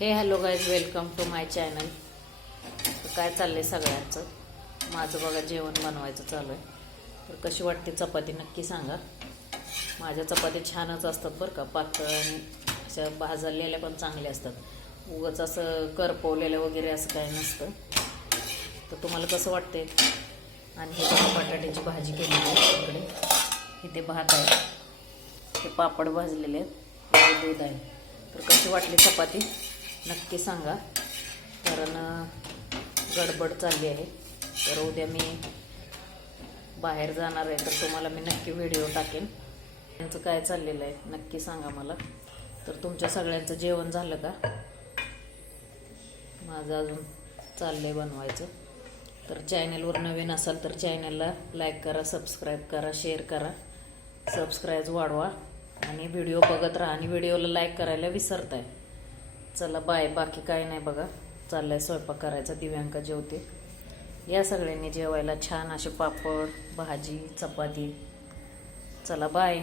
हे hello guys, welcome to my channel. तर काय चाललंय सगळ्यांचं? माझं बघा जेवण बनवायचं चालू आहे. तर कशी वाटते चपाती नक्की सांगा. माझ्या चपाती छानच असतात बरं का, पातळ आणि अशा भाजलेल्या पण चांगल्या असतात. उगाच असं करपवलेलं वगैरे असं काही नसतं. तर तुम्हाला कसं वाटते? आणि हे बघा बटाट्याची भाजी केलेली आहे इकडे. इथे भात आहे, हे पापड भाजलेले आहेत, इथे दूध आहे. तर कशी वाटली चपाती नक्की सांगा, कारण गडबड चालली आहे. तर उद्या मी बाहेर जाणार आहे, तर तुम्हाला मी नक्की व्हिडिओ टाकेन. त्यांचं काय चाललेलं आहे नक्की सांगा मला. तर तुमच्या सगळ्यांचं जेवण झालं का? माझं अजून चाललं आहे बनवायचं. तर चॅनलवर नवीन असाल तर चॅनलला लाईक करा, सबस्क्राईब करा, शेअर करा. सबस्क्राईब वाढवा आणि व्हिडिओ बघत राहा. आणि व्हिडिओला लाईक करायला विसरताय. चला बाय. बाकी काय नाही बघा, चाललंय स्वयंपाक करायचा. दिव्यांका जेवते. या सगळ्यांनी जेवायला छान असे पापड, भाजी, चपाती. चला बाय.